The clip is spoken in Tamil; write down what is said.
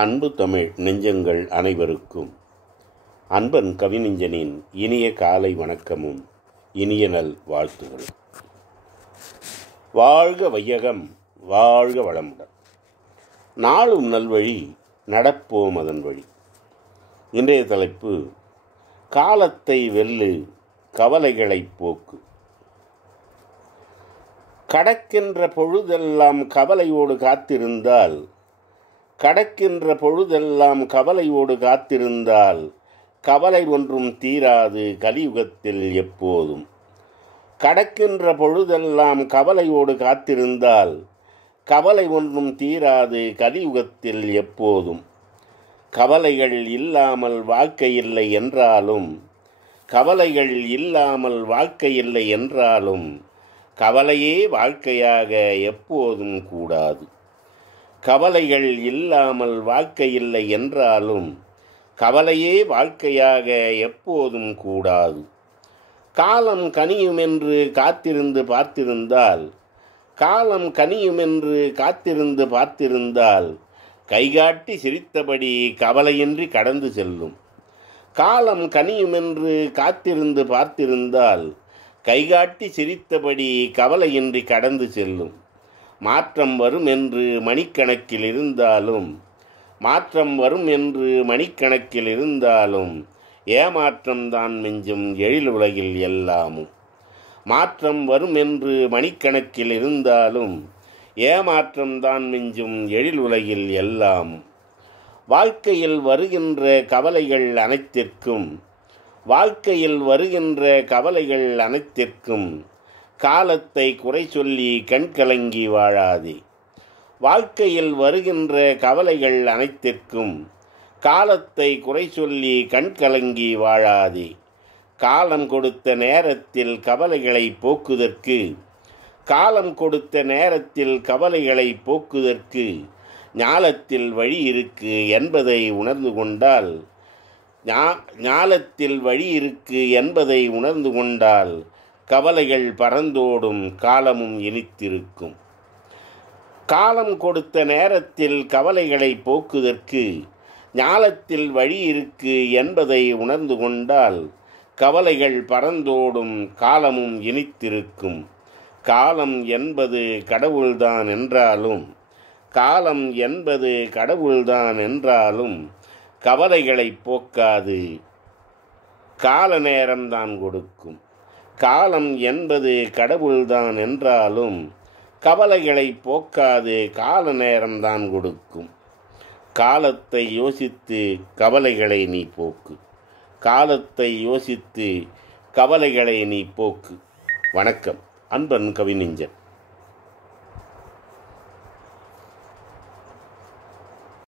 அன்பு தமிழ் நெஞ்சங்கள் அனைவருக்கும் அன்பன் கவிநெஞ்சனின் இனிய காலை வணக்கமும் இனிய நல் வாழ்த்துகள். வாழ்க வையகம், வாழ்க வளமுடன். நாளும் நல்வழி, நடப்போம் அதன் வழி. இன்றைய தலைப்பு: காலத்தை வெல்லு, கவலைகளை போக்கு. கடக்கின்ற பொழுதெல்லாம் கவலையோடு காத்திருந்தால் கவலை ஒன்றும் தீராது கலியுகத்தில் எப்போதும். கடக்கின்ற பொழுதெல்லாம் கவலையோடு காத்திருந்தால் கவலை ஒன்றும் தீராது கலியுகத்தில் எப்போதும். கவலைகள் இல்லாமல் வாழ்க்கை இல்லை என்றாலும் கவலையே வாழ்க்கையாக எப்போதும் கூடாது. கவலைகள் இல்லாமல் வாழ்க்கை இல்லை என்றாலும் கவலையே வாழ்க்கையாக எப்போதும் கூடாது. காலம் கனியும் என்று காத்திருந்து பார்த்திருந்தால் கைகாட்டி சிரித்தபடி கவலையின்றி கடந்து செல்லும். காலம் கனியும் என்று காத்திருந்து பார்த்திருந்தால் கைகாட்டி சிரித்தபடி கவலையின்றி கடந்து செல்லும். மாற்றம் வரும் என்று மணிக்கணக்கில் இருந்தாலும் ஏமாற்றம்தான் மிஞ்சும் எழில் உலகில் எல்லாமும். மாற்றம் வரும் என்று மணிக்கணக்கில் இருந்தாலும் ஏமாற்றம்தான் மிஞ்சும் எழில் உலகில் எல்லாமும். வாழ்க்கையில் வருகின்ற கவலைகள் அனைத்திற்கும் காலத்தை குறை சொல்லி கண்கலங்கி வாழாதே. வாழ்க்கையில் வருகின்ற கவலைகள் அனைத்திற்கும் காலத்தை குறை சொல்லி கண்கலங்கி வாழாதே. காலம் கொடுத்த நேரத்தில் கவலைகளை போக்குதற்கு ஞாலத்தில் வழி இருக்கு என்பதை உணர்ந்து கொண்டால் கவலைகள் பறந்தோடும், காலமும் இனித்திருக்கும். காலம் கொடுத்த நேரத்தில் கவலைகளை போக்குதற்கு ஞாலத்தில் வழி இருக்கு என்பதை உணர்ந்து கொண்டால் கவலைகள் பறந்தோடும், காலமும் இனித்திருக்கும். காலம் என்பது கடவுள்தான் என்றாலும் கவலைகளை போக்காது, கால நேரம்தான் கொடுக்கும். காலம் என்பது கடவுள்தான் என்றாலும் கவலைகளை போக்காது, கால நேரம்தான் கொடுக்கும். காலத்தை யோசித்து கவலைகளை நீ போக்கு. வணக்கம். அன்பன் கவிநெஞ்சன்.